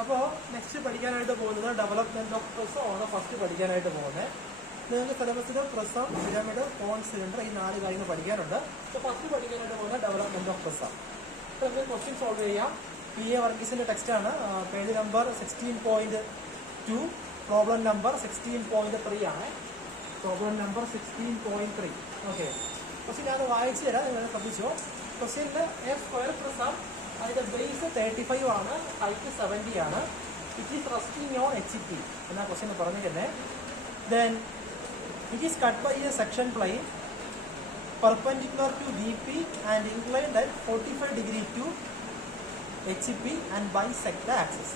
അപ്പോൾ നെക്സ്റ്റ് പഠിക്കാനായിട്ട് പോകുന്നത് ഡെവലപ്മെന്റ് ഓഫ് പ്രിസം ആണ് ഫസ്റ്റ് പഠിക്കാനായിട്ട് പോകുന്നത്. നിങ്ങൾക്ക് സിലബസിൽ പ്രിസം, പിരമിഡ്, കോൺ, സിലിണ്ടർ ഈ 4 കാര്യങ്ങൾ പഠിക്കാനുണ്ട്. അപ്പോൾ ഫസ്റ്റ് പഠിക്കാനായിട്ട് പോകുന്നത് ഡെവലപ്മെന്റ് ഓഫ് പ്രിസം. അപ്പോൾ നമുക്ക് ക്വസ്റ്റ്യൻ സോൾവ് ചെയ്യാം. പി എ വർഗീസിന്റെ ടെക്സ്റ്റാണ്. പേജ് നമ്പർ 16.2, പ്രോബ്ലം നമ്പർ 16.3 ആണ്. Problem number 16.3. ഓക്കെ, ക്വസ്റ്റ്യൻ ഞാൻ വായിച്ചു തരാം, നിങ്ങൾ ശ്രദ്ധിച്ചോ. ക്വസ്റ്റ്യനിൽ എ സ്ക്വയർ പ്രിസം, അതിന്റെ ബേസ് 35 ആണ്, ഹൈറ്റ് 70 ആണ്. It is resting on HT എന്നാ ക്വസ്റ്റ്യൻ പറഞ്ഞിരിക്കുന്നത്. Then it is cut by a section plane perpendicular to VP and inclined at 45 degree to HP and bisect the axis.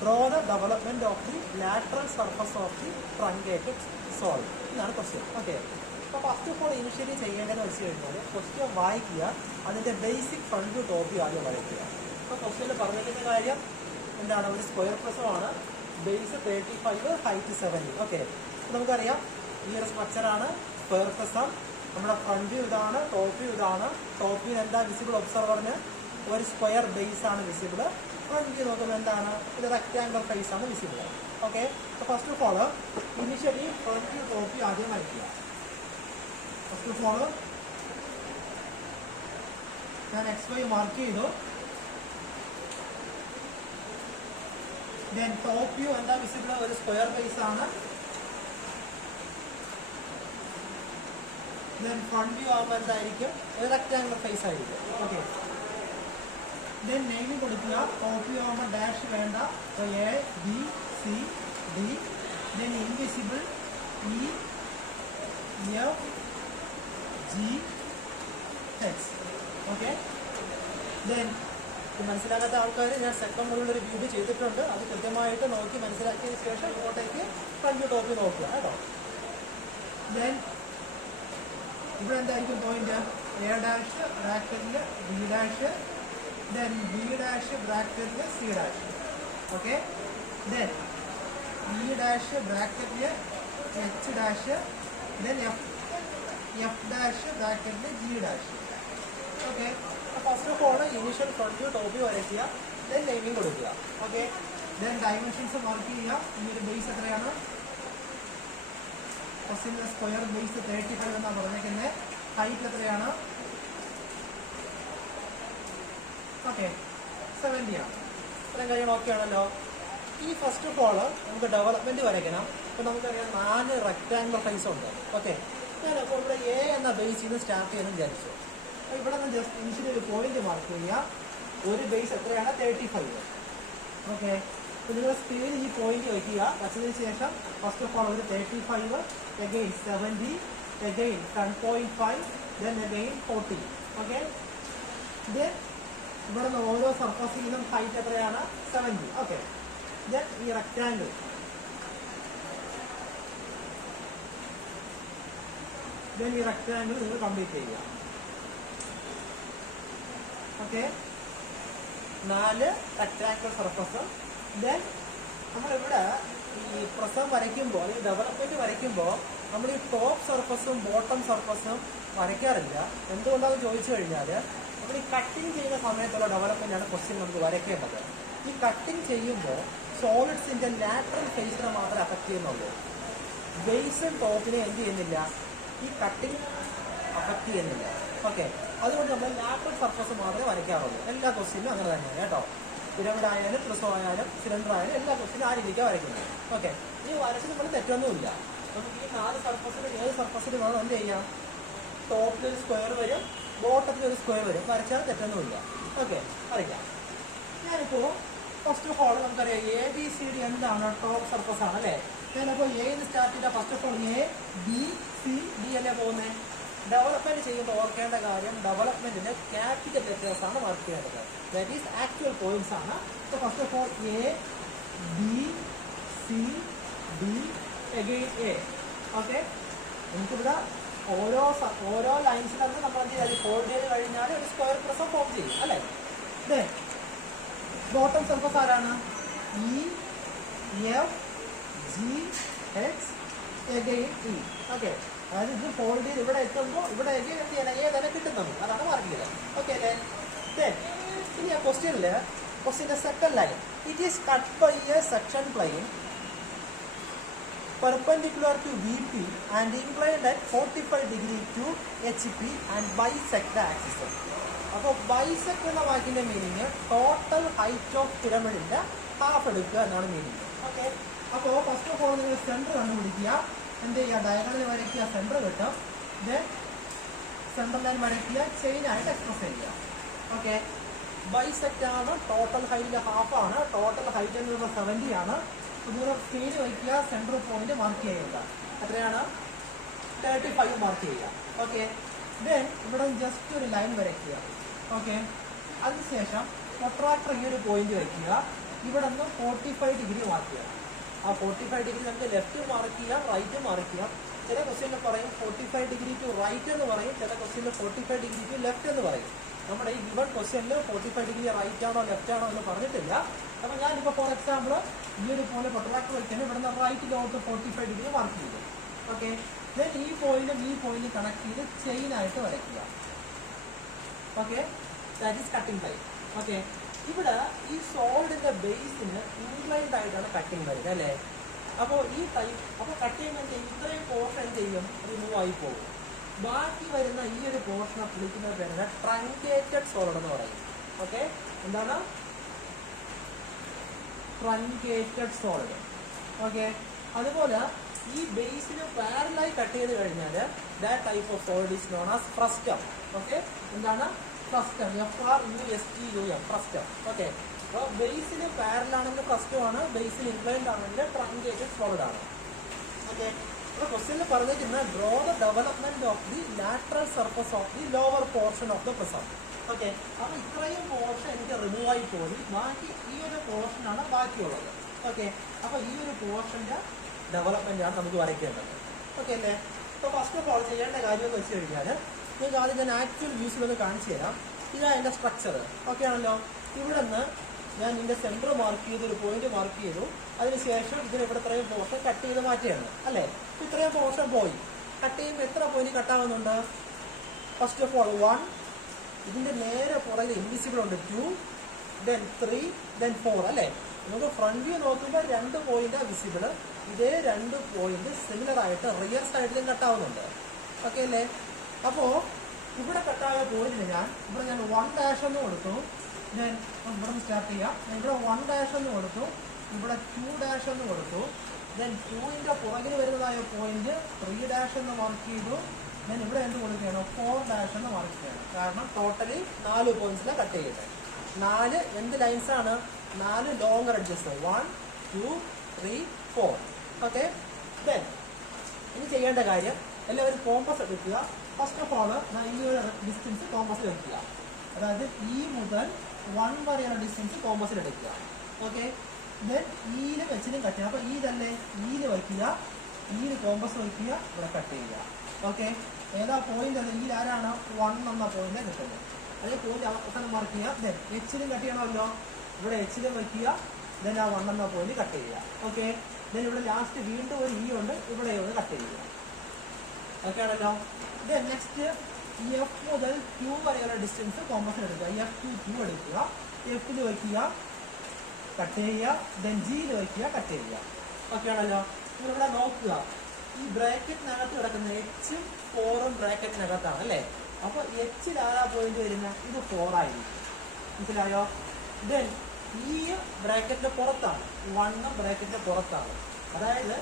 Draw the development of the lateral surface of the truncated solid. ഇതാണ് question. Okay, അപ്പോൾ first of all initially ചെയ്യേണ്ടതെന്ന് വെച്ച് കഴിഞ്ഞാൽ question വായിക്കുക, അതിൻ്റെ basic front to top ആദ്യം വരയ്ക്കുക. അപ്പോൾ ക്വസ്റ്റ്യനിൽ പറഞ്ഞിരിക്കുന്ന കാര്യം എന്താണ്? ഒരു സ്ക്വയർ പ്രിസമാണ്, ബേസ് 35, ഹൈറ്റ് 70. ഓക്കെ, നമുക്കറിയാം ഈ ഒരു സ്ട്രക്ചറാണ് സ്ക്വയർ പ്രിസം. നമ്മുടെ ഫ്രണ്ട് വ്യൂ ഇതാണ്, ടോപ്പ് വ്യൂ ഇതാണ്. ടോപ്പ് വ്യൂ എന്താ വിസിബിൾ? ഒബ്സർവറിന് ഒരു സ്ക്വയർ ബേസ് ആണ് വിസിബിൾ. ഫ്രണ്ട് വ്യൂ നോക്കുമ്പോൾ എന്താണ്? ഇത് റെക്ടാംഗുലർ ഫേസ് ആണ് visible. Okay, first of all initially front view top view ആദ്യം വരയ്ക്കുക. ഫസ്റ്റ് ഓഫ് ഓൾ ഞാൻ XY മാർക്ക് ചെയ്തു. ദെൻ ടോപ്പ് വ്യൂ എന്താ വിസിബിൾ? ഒരു സ്ക്വയർ ബേസ് ആണ്. ദെൻ ഫ്രണ്ട് വ്യൂ ആകുമ്പോൾ എന്തായിരിക്കും? ഒരു റെക്ടാംഗുലർ ഫേസ് ആയിരിക്കും. ഓക്കെ, ദെൻ നെയിം കൊടുക്കുക. ടോപ്പ് വ്യൂ ആകുമ്പോൾ ഡാഷ് വേണ്ട, A, B, C, D. Then invisible E, F, G, H. Okay, then മനസ്സിലാകാത്ത ആൾക്കാർ ഞാൻ സെക്കൻഡ് മൊഡ്യൂളിൽ ഒരു വീഡിയോ ചെയ്തിട്ടുണ്ട്, അത് കൃത്യമായിട്ട് നോക്കി മനസ്സിലാക്കിയതിന് ശേഷം ഇങ്ങോട്ടേക്ക് ഫ്രണ്ട് വ്യൂ ടോപ്പ് വ്യൂ നോക്കുക കേട്ടോ. ദെൻ ഇവിടെ എന്തായിരിക്കും പോയിന്റ്? A ഡാഷ് ബ്രാക്കറ്റിൽ B dash, then B dash ബ്രാക്കറ്റിൽ C dash. Okay, then E dash ബ്രാക്കറ്റിൽ H dash, then F dash ബ്രാക്കറ്റിൽ G dash. Okay, first of all initial front view top view വരയ്ക്കുക, then naming കൊടുക്കുക. Okay, then dimensions mark ചെയ്യുക. ഈ ഒരു base എത്രയാണ്? ക്വസ്റ്റ്യൻ്റെ square base 35 എന്നാണ് പറഞ്ഞേക്കുന്നത്. ഹൈറ്റ് എത്രയാണ്? ഓക്കെ, 70 ആണ്. ഇത്രയും കാര്യം ഓക്കെ ആണല്ലോ. ഈ ഫസ്റ്റ് ഓഫ് ഓൾ നമുക്ക് ഡെവലപ്മെന്റ് വരയ്ക്കണം. ഇപ്പം നമുക്കറിയാം 4 റെക്ടാംഗുലർ ഫേസ് ഉണ്ട്. ഓക്കെ, ഞാനപ്പോൾ ഇവിടെ A എന്ന ബേസിൽ നിന്ന് സ്റ്റാർട്ട് ചെയ്യുന്നു വിചാരിച്ചു. അപ്പോൾ ഇവിടെ നിന്ന് ജസ്റ്റ് ഇനിഷ്യലി ഒരു പോയിന്റ് മാർക്ക് ചെയ്യുക. ഒരു ബേസ് എത്രയാണ്? 35. ഓക്കെ, അപ്പോൾ നിങ്ങൾ സ്ക്രീനിൽ ഈ പോയിന്റ് വയ്ക്കുക. വച്ചതിന് ശേഷം ഫസ്റ്റ് ഓഫ് ഓൾ ഒരു 35, again 70, again 10.5, then again 40. Okay, then ഇവിടെ നിന്ന് ഓരോ സർഫസിൽ നിന്നും ഹൈറ്റ് എത്രയാണ്? 70. ഓക്കെ, ദെൻ ഈ റെക്ടാംഗിൾ നിങ്ങൾ കംപ്ലീറ്റ് ചെയ്യുക. Okay, 4 rectangle surface. ദെൻ നമ്മളിവിടെ ഈ പ്രിസം വരയ്ക്കുമ്പോൾ, ഈ ഡെവലപ്മെന്റ് വരയ്ക്കുമ്പോൾ നമ്മൾ ഈ ടോപ്പ് സർഫസും ബോട്ടം സർഫസും വരയ്ക്കാറില്ല. എന്തുകൊണ്ടാണെന്ന് ചോദിച്ചു കഴിഞ്ഞാൽ നമ്മൾ ഈ കട്ടിങ് ചെയ്യുന്ന സമയത്തുള്ള ഡെവലപ്മെന്റ് ആണ് ക്വസ്റ്റ്യൻ നമുക്ക് വരയ്ക്കേണ്ടത്. ഈ കട്ടിങ് ചെയ്യുമ്പോൾ സോളിഡ്സിന്റെ ലാറ്ററൽ ഫേസിനെ മാത്രമേ അഫക്ട് ചെയ്യുന്നുള്ളൂ. ബേസും ടോപ്പിനെ എന്ത് ചെയ്യുന്നില്ല? ഈ കട്ടിങ് അഫക്ട് ചെയ്യുന്നില്ല. ഓക്കെ, അതുകൊണ്ട് നമ്മൾ ലാറ്ററൽ സർഫസ് മാത്രമേ വരയ്ക്കാറുള്ളൂ. എല്ലാ ക്വസ്റ്റ്യനും അങ്ങനെ തന്നെയാണ് കേട്ടോ. പിരമിഡ് ആയാലും പ്രിസം ആയാലും സിലിണ്ടർ ആയാലും എല്ലാ ക്വസ്റ്റ്യനും ആ രീതിക്കാണ് വരയ്ക്കുന്നത്. ഓക്കെ, ഈ വരച്ച് നമ്മൾ തെറ്റൊന്നുമില്ല. നമുക്ക് ഈ 4 സർഫസിൽ ഏത് സർഫസിൽ വേണം എന്ത് ചെയ്യാം? ടോപ്പിൽ ഒരു സ്ക്വയർ വരും, ബോട്ടത്തിൽ ഒരു സ്ക്വയർ വരും. വരച്ചാൽ തെറ്റൊന്നുമില്ല. ഓക്കെ, അറിയാം. ഞാനിപ്പോൾ ഫസ്റ്റ് ഓഫ് ഓൾ നമുക്കറിയാം ABCD എന്താണ്? ടോപ്പ് സർഫസ് ആണ് അല്ലേ? ഞാനപ്പോൾ എന്ന് സ്റ്റാർട്ട് ചെയ്താൽ ഫസ്റ്റ് ഓഫ് ഓൾ ABCD അല്ലേ പോകുന്നത്. ഡെവലപ്മെന്റ് ചെയ്യുമ്പോൾ ഓർക്കേണ്ട കാര്യം, ഡെവലപ്മെന്റിന് ക്യാപിറ്റൽ ലെറ്റേഴ്സ് ആണ് മാർക്ക് ചെയ്യേണ്ടത്. ദാറ്റ് ഈസ് ആക്ച്വൽ പോയിന്റ്സ് ആണ്. അപ്പോൾ first of all A, B, C, D, again A. Okay, നമുക്കിവിടെ ഓരോ ലൈൻസിനകത്ത് നമ്മൾ എന്ത് ചെയ്താൽ ഫോൾഡ് ചെയ്ത് കഴിഞ്ഞാൽ ഒരു സ്ക്വയർ പ്രിസം ഫോം ചെയ്യും അല്ലേ? ദെൻ ബോട്ടം സർഫസ് ആരാണ്? E, F, G, H, again E. Okay, അതായത് ഇത് ഫോൾഡ് ചെയ്ത് ഇവിടെ എത്തുമ്പോൾ ഇവിടെ എന്ത് ചെയ്യണം? A തന്നെ കിട്ടുന്നത്, അതാണ് മാർക്ക് ചെയ്തത്. ഓക്കെ അല്ലേ? ദെൻ ഇനി ആ ക്വസ്റ്റ്യനിൽ Question the second line. It is cut by a section plane perpendicular to VP and inclined at 45 degree to HP and bisect the axis. അപ്പോൾ ബൈസെക്ട് എന്ന വാക്കിന്റെ മീനിങ് ടോട്ടൽ ഹൈറ്റ് ഓഫ് പിരമിഡിന്റെ half എടുക്കുക എന്നാണ് meaning. Okay, അപ്പോൾ first of all നിങ്ങൾ centre കണ്ടുപിടിക്കുക. എന്ത് ചെയ്യുക? ഡയഗണൽ വരയ്ക്കുക, സെന്റർ കിട്ടും. ദെൻ സെന്റർ ലൈൻ വരയ്ക്കുക, ചെയിൻ ആയിട്ട് എക്സ്പ്രസ് ചെയ്യുക. ഓക്കെ, ബൈസെക്ട് ആണ്, ടോട്ടൽ ഹൈറ്റിന്റെ ഹാഫ് ആണ്. ടോട്ടൽ ഹൈറ്റ് എന്ന് പറയുന്നത് 70 ആണ്. നിങ്ങൾ സ്കെയിൽ വയ്ക്കുക, സെന്റർ പോയിന്റ് മാർക്ക് ചെയ്യുക. എത്രയാണ്? 35 മാർക്ക് ചെയ്യുക. ഓക്കെ, ദെൻ ഇവിടെ ജസ്റ്റ് ഒരു ലൈൻ വരയ്ക്കുക. ഓക്കെ, അതിനുശേഷം പ്രൊട്രാക്ടർ ഈ ഒരു പോയിന്റ് വയ്ക്കുക. ഇവിടെ നിന്ന് 45 ഡിഗ്രി മാർക്ക് ചെയ്യുക. ആ 45 ഡിഗ്രി നമുക്ക് ലെഫ്റ്റ് മാർക്ക് ചെയ്യാം, റൈറ്റ് മാർക്ക് ചെയ്യാം. ചില ക്വസ്റ്റ്യനിൽ പറയും 45 ഡിഗ്രി ടു റൈറ്റ് എന്ന് പറയും, ചില ക്വസ്റ്റ്യനിൽ 45 ഡിഗ്രി ടു ലെഫ്റ്റ് എന്ന് പറയും. നമ്മുടെ ഈ ഗിവൺ ക്വസ്റ്റ്യനിൽ 45 ഡിഗ്രി റൈറ്റ് ആണോ ലെഫ്റ്റ് ആണോ എന്ന് പറഞ്ഞിട്ടില്ല. അപ്പോൾ ഞാനിപ്പോൾ ഫോർ എക്സാമ്പിൾ ഈ ഒരു പോലെ പ്രൊട്രാക്ടർ വയ്ക്കാൻ ഇവിടെ നിന്ന് റൈറ്റിലോട്ട് 45 ഡിഗ്രി മാർക്ക് ചെയ്തു. ഓക്കെ, ദെൻ ഈ പോയിന്റും കണക്ട് ചെയ്ത് ചെയിൻ ആയിട്ട് വരയ്ക്കുക. Okay, that is cutting line. Okay, ഇവിടെ ഈ സോളിഡിന്റെ ബേസിന് ഇൻക്ലൈൻഡ് ആയിട്ടാണ് കട്ടിംഗ് വരിക അല്ലേ. അപ്പോൾ ഈ ടൈപ്പ് അപ്പോൾ കട്ട് ചെയ്യുമ്പോൾ എന്ത് ചെയ്യും? ഇത്രയും പോർഷൻ എന്ത് ചെയ്യും? റിമൂവ് ആയി പോകും. ബാക്കി വരുന്ന ഈ ഒരു പോർഷനെ വിളിക്കുന്ന പേരാണ് ട്രങ്കേറ്റഡ് സോളിഡ് എന്ന് പറയും. ഓക്കെ, എന്താണ്? Truncated solid. ഓക്കെ, അതുപോലെ ഈ ബേസിന് പാരലായി കട്ട് ചെയ്ത് കഴിഞ്ഞാൽ that type of solid is known as frustum. Okay, എന്താണ്? ഫ്രസ്റ്റം. FRUSTUM, frustum. ഓക്കെ, അപ്പോൾ ബേസിന് പാരലാണെങ്കിൽ ഫ്രസ്റ്റമാണ്, ബേസിൽ ഇൻക്ലൈൻഡ് ആണെങ്കിൽ ട്രങ്കേറ്റഡ് സോളിഡ് ആണ്. ഓക്കെ, അപ്പോൾ ക്വസ്റ്റ്യനിൽ പറഞ്ഞിരിക്കുന്ന draw the development of the lateral surface of the lower portion of the prism. Okay, അപ്പോൾ ഇത്രയും portion എനിക്ക് റിമൂവ് ആയി പോയി, ബാക്കി ഈ ഒരു പോർഷനാണ് ബാക്കിയുള്ളത്. ഓക്കെ, അപ്പോൾ ഈ ഒരു പോർഷന്റെ ഡെവലപ്മെന്റ് ആണ് നമുക്ക് വരയ്ക്കേണ്ടത്. ഓക്കെ അല്ലേ. അപ്പോൾ ഫസ്റ്റ് ഓഫ് ഓൾ ചെയ്യേണ്ട കാര്യം എന്ന് വെച്ച് കഴിഞ്ഞാൽ നിങ്ങൾക്ക് ആദ്യം ഞാൻ ആക്ച്വൽ വ്യൂസിലൊന്ന് കാണിച്ചു തരാം. ഇതാണ് എൻ്റെ സ്ട്രക്ചർ. ഓക്കെ ആണല്ലോ. ഇവിടെ നിന്ന് ഞാൻ ഇതിൻ്റെ സെൻറ്റർ മാർക്ക് ചെയ്ത് ഒരു പോയിന്റ് മാർക്ക് ചെയ്തു. അതിനുശേഷം ഇതിന് ഇവിടെ ഇത്രയും പോർഷൻ കട്ട് ചെയ്ത് മാറ്റുകയാണ് അല്ലേ. ഇത്രയും പോർഷൻ പോയി. കട്ട് ചെയ്യുമ്പോൾ എത്ര പോയിന്റ് കട്ടാവുന്നുണ്ട്? ഫസ്റ്റ് ഓഫ് ഓൾ 1, ഇതിൻ്റെ നേരെ പുറകിൽ ഇൻവിസിബിൾ ഉണ്ട് 2, ദെൻ 3, ദെൻ 4 അല്ലേ. നമുക്ക് ഫ്രണ്ട് വ്യൂ നോക്കുമ്പോൾ 2 പോയിന്റ് വിസിബിൾ. ഇതേ 2 പോയിന്റ് സിമിലർ ആയിട്ട് റിയർ സൈഡിലും കട്ടാവുന്നുണ്ട്. ഓക്കെ അല്ലേ. അപ്പോൾ ഇവിടെ കട്ടായ പോയിന്റിന് ഞാൻ 1' എന്ന് കൊടുത്തു. ഞാൻ ഇവിടെ നിന്ന് സ്റ്റാർട്ട് ചെയ്യാം. ഇവിടെ 1' എന്ന് കൊടുത്തു, ഇവിടെ 2' എന്ന് കൊടുത്തു. ദെൻ 2ന്റെ പുറകിൽ വരുന്നതായ പോയിന്റ് 3' എന്ന് മാർക്ക് ചെയ്തു. ഞാൻ ഇവിടെ എന്ത് കൊടുക്കുകയാണ്? 4' എന്ന് മാർക്ക് ചെയ്യണം. കാരണം ടോട്ടലി 4 പോയിന്റ്സിലാണ് കട്ട് ചെയ്തത്. 4 എന്ത് ലൈൻസ് ആണ്? 4 ലോങ്ങർ എഡ്ജസ്. 1, 2, 3, 4. ഓക്കെ, ദെൻ ഇനി ചെയ്യേണ്ട കാര്യം എല്ലാവരും കോമ്പസ് എടുക്കുക. ഫസ്റ്റ് ഓഫ് ഓൾ ഈ ഒരു ഡിസ്റ്റൻസ് കോമ്പസിൽ എടുക്കുക. അതായത് ഇ മുതൽ 1 വരെയുള്ള ഡിസ്റ്റൻസ് കോമ്പസിൽ എടുക്കുക. ഓക്കെ, ദെൻ ഇയിലും എച്ചിലും കട്ട് ചെയ്യുക. അപ്പോൾ ഇതല്ലേ, ഇയിൽ വയ്ക്കുക, ഇയിൽ കോമ്പസ് വയ്ക്കുക, ഇവിടെ കട്ട് ചെയ്യുക. ഓക്കെ, ഏതാ പോയിന്റ്? അത് ഇതിൽ ആരാണ്? 1 എന്ന പോയിന്റ് കിട്ടുന്നത്. അതേ പോയിന്റ് അവസാനം മാർക്ക് ചെയ്യുക. ദെൻ എച്ചിലും കട്ട് ചെയ്യണമല്ലോ, ഇവിടെ എച്ചിലും വയ്ക്കുക. ദെൻ ആ 1 എന്ന പോയിന്റ് കട്ട് ചെയ്യുക. ഓക്കെ, ദെൻ ഇവിടെ ലാസ്റ്റ് വീണ്ടും ഒരു ഇ ഉണ്ട്, ഇവിടെ ഒന്ന് കട്ട് ചെയ്യുക. ഓക്കെ ആണല്ലോ. ദെൻ നെക്സ്റ്റ് F മുതൽ Q വരെയുള്ള ഡിസ്റ്റൻസ് കോമ്പസിൽ എടുക്കുക. F2 എടുക്കുക, Fൽ വയ്ക്കുക, കട്ട് ചെയ്യുക. ദെൻ Gയിൽ വയ്ക്കുക, കട്ട് ചെയ്യുക. ഓക്കെ ആണല്ലോ. നിങ്ങളിവിടെ നോക്കുക, ഈ ബ്രാക്കറ്റിനകത്ത് കിടക്കുന്ന H-ഉം 4-ഉം ബ്രാക്കറ്റിനകത്താണ് അല്ലേ. അപ്പോൾ H-ൽ ആരാ പോയിന്റ് വരുന്നത്? ഇത് 4 ആയിരിക്കും. മനസ്സിലായോ? ദെൻ ഈ ബ്രാക്കറ്റിന്റെ പുറത്താണ്, 1 ബ്രാക്കറ്റിന്റെ പുറത്താണ്. അതായത്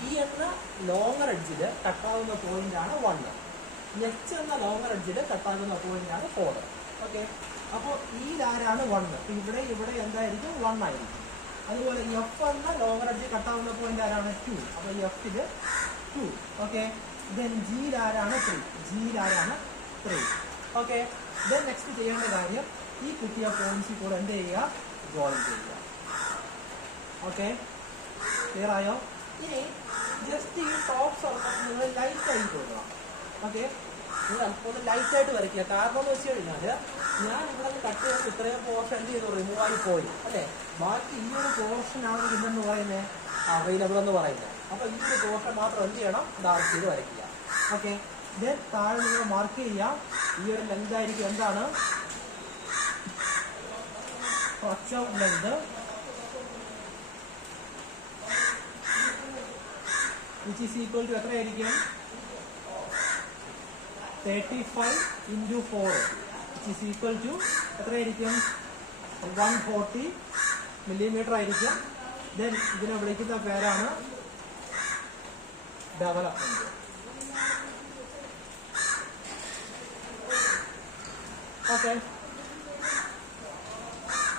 ഈ എന്ന ലോങ്ങർ എഡ്ജിൽ കട്ടാവുന്ന പോയിന്റാണ് 1. H എന്ന ലോങ്ങർ എഡ്ജിൽ കട്ടാകുന്ന പോയിന്റാണ് 4. ഓക്കെ, അപ്പോൾ ആരാണ് 1? ഇവിടെ എന്തായിരിക്കും? 1 ആയിരിക്കും. അതുപോലെ F എന്ന ലോങ്ങർ എഡ്ജിൽ കട്ടാവുന്ന പോയിന്റ് ആരാണ്? 2. അപ്പോൾ Fൽ 2. ഓക്കെ, ദെൻ Gയിൽ ആരാണ്? 3. Gയിൽ ആരാണ്? 3. ഓക്കെ, ദെൻ നെക്സ്റ്റ് ചെയ്യേണ്ട കാര്യം ഈ കിട്ടിയ പോയിന്റ്സിൽ കൂടെ എന്ത് ചെയ്യുക? ജോയിൻ ചെയ്യുക. ഓക്കെ, ക്ലിയർ ആയോ? ഇനി ജസ്റ്റ് ഈ ടോപ്പ് സർഫസ് നിങ്ങൾ ലൈറ്റ് ആയി കൊടുക്കണം. ഓക്കെ, നിങ്ങൾ അല്പം ലൈറ്റായിട്ട് വരയ്ക്കുക. കാരണം എന്ന് വെച്ച് കഴിഞ്ഞാൽ ഞാൻ ഇവിടെ നിന്ന് കട്ട് ചെയ്ത് ഇത്രയും പോർഷൻ എന്ത് ചെയ്തു? റിമൂവ് ആയി പോയി അല്ലേ. ബാക്കി ഈ ഒരു പോർഷനാണ് ഇതെന്ന് പറയുന്നത് അവൈലബിൾ എന്ന് പറയുന്നത്. അപ്പോൾ ഈ ഒരു പോർഷൻ മാത്രം എന്ത് ചെയ്യണം? ഡാർക്ക് ചെയ്ത് വരയ്ക്കുക. ഓക്കെ, ദെൻ താഴെ നിങ്ങൾ മാർക്ക് ചെയ്യുക. ഈ ഒരു ലെങ്ത് ആയിരിക്കും എന്താണ്? structure length which is equal to എത്രയായിരിക്കും 35 into 4 which is equal to എത്രയായിരിക്കും 140 millimeter ആയിരിക്കും. Then ഇതിനെ വിളിക്കുന്ന പേരാണ് ഡെവലപ്മെന്റ്. Okay.